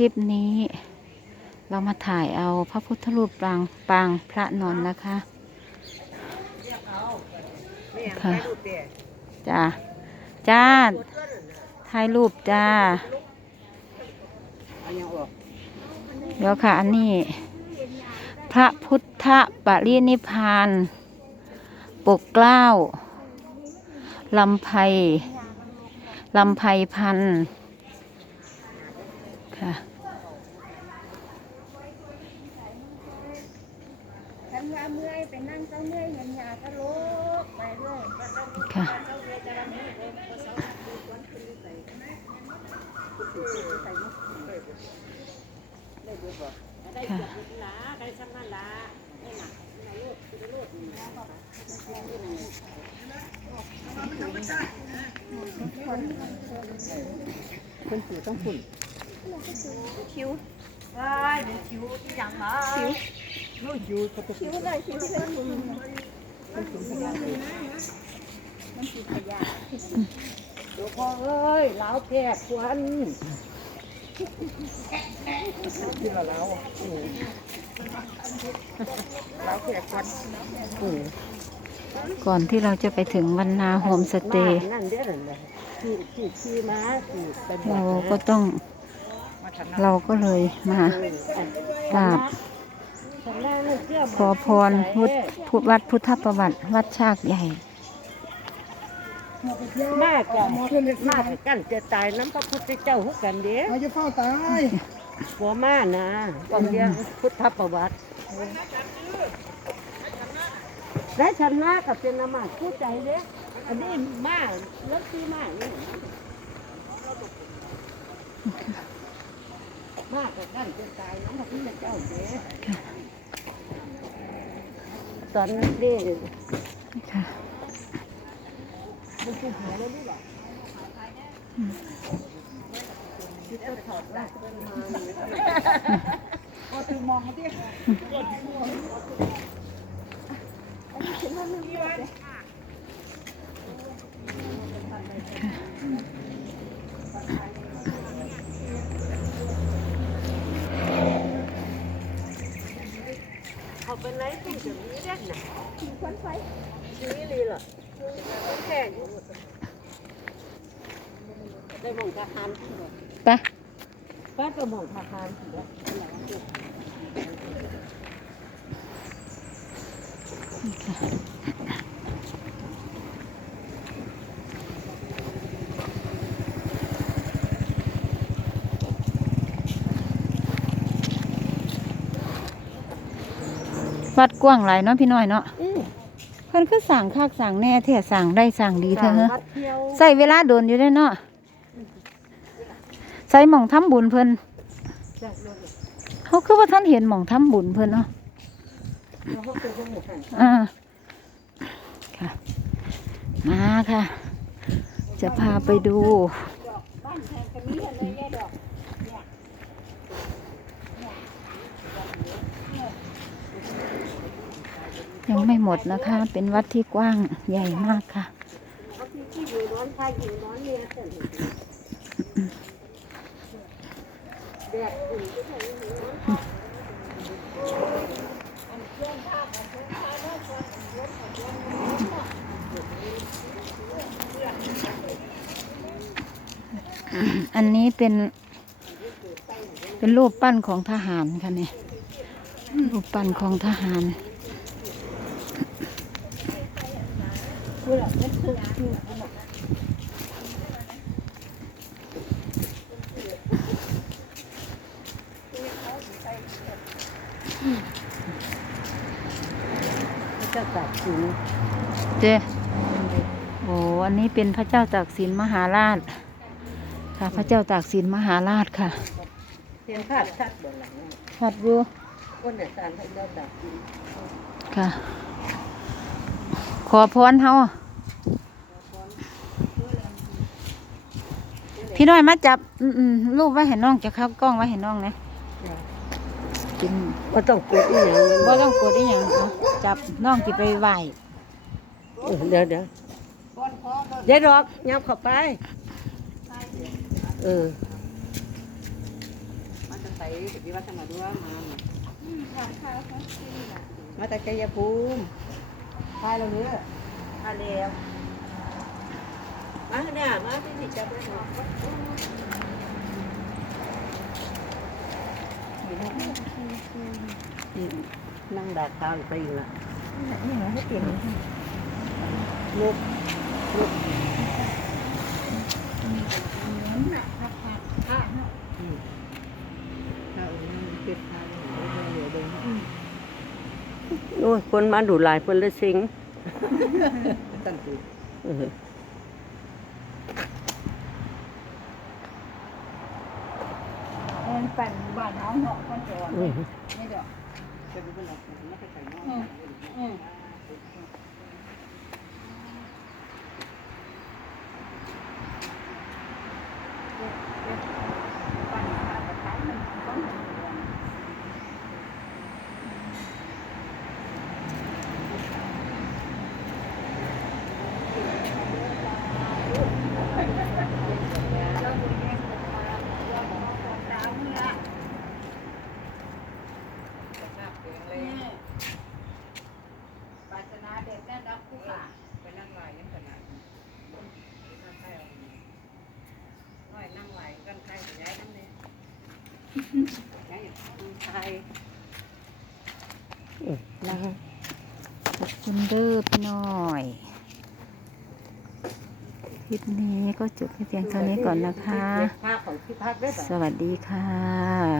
ลิปนี้ เรามาถ่ายเอาพระพุทธรูปปางปางพระนอนนะคะค่ะจ้าจ้าถ่ายรูปจ้าเดี๋ยวค่ะ อันนี้ พระพุทธปรินิพานปกเกล้าลำไพลำไพพันธ์ค่ะ ฉันว่าเมื่อยไปนั่งเจ้าเมื่อยเห็นยาก็ลุกไปเรื่อย ค่ะค่ะคิ้วว้ายเป็นคิ้วที่ยังมาคิ้วคิ้วคิ้วเลยคิ้วที่เป็นมันคือพยา มันคือพยาหลวงพ่อเอ้ยเหล้าแพกควันที่ละแล้วอะเหล้าแพกควันก่อนที่เราจะไปถึงวันนาโฮมสเตย์นั่นเด้อนั่นเลยขี่ขี่ขี่ม้าขี่ไปบวเราก็ต้องเราก็เลยมากราบข้างหน้านั่นเสื้อขอพรพุทธพุทธวัดพุทธประวัติวัดชากใหญ่ มากกับมากกับกันจะตายน้ำพระพุทธเจ้าหุกกันเด้อเราจะเฝ้าตายหัวมานะต้องเรียนพุทธประวัติและฉันนากับเป็นนมาตผู้ใจเด้ออันนี้มาแล้วคือมานี่มากกับกันจะตายน้ำพระพุทธเจ้าเด้อตอนนั้นเด้อค่ะ เขาเป็นไรผู้จะมีเด็กน่ะมีคนไฟชีวิตเลยเหรอ ได้มองทหารไปป้าก็หมองทหารอยู่แล้ววัดกว้างหลายเนาะพี่น้อยเนาะ เพิ่นคือสั่งคักสั่งแน่แท้สั่งได้สั่งดีเถอะเฮะวัดเที่ยวใส่เวลาโดนอยู่ได้อเนาะใส่หม่องทำบุญเพิ่นจากโลกเขาคือว่าท่านเห็นหม่องทำบุญเพิ่นเนาะเราก็เป็นคนหมู่หันอ่าค่ะ มาค่ะ จะพาไปดูยั ยังไม่หมดนะคะ เป็นวัดที่กว้างใหญ่มากค่ะ อันนี้เป็น เป็นรูปปั้นของทหารค่ะเนี่ยรูปปั้นของทหาร เจ้าตัดสินเจโอ้อันนี้เป็นพระเจ้าตากสินมหาราช ค่ะ พระเจ้าตากสินมหาราชค่ะเทียนขาดชัดบนหลังชัดอยู่คนเนี่ยสารพระเจ้าตัดสินค่ะ ขอพรเฮาพี่น้อยมาจับอืมอืมรูปไว้เห็นน้องจะครับกล้องไว้เห็นน้องนะกินว่าต้องกดอีหยังบ่ต้องกดอีหยังเอาจับน้องสิไปไหว้เออเดี๋ยวเดี๋ยวเดี๋ยวดอกยับเข้าไป เออใส่ที่วัดธรรมด้วยมาราคาเขาซื้อน่ะมาแต่ชัยภูมิ พายเราเนื้อมาแล้วมาเนี่ยมาที่นี่จะไปหอนั่งดาดข้าวอยู่ไปอยู่ละนี่เหรอให้เปลี่ยนลูกลูกหนักราคาค่าเนาะ ข้าวนี่เป็ดข้าวเหลือเดิม โอ้ยคนมาดูหลายคนเลยสิงตั้งคือเออเอ็นปั่นบ้านน้องเนาะคนเดียวอืมไม่ดอกจะดูเป็นหลักไม่ใช่ไก่นอกอืมปรารถนาเด็กแน่รักผู้ค่ะ ไปนั่งไหวยังขนาดนั่งใกล้เอาไหวนั่งไหวกันใครย้ายนั่นเลย ย้ายใครเออนั่งขอบคุณเด้อพี่น้อยคลิปนี้ก็จบแค่เพียงเท่านี้ก่อนนะคะภาพของที่พักได้สวัสดีค่ะ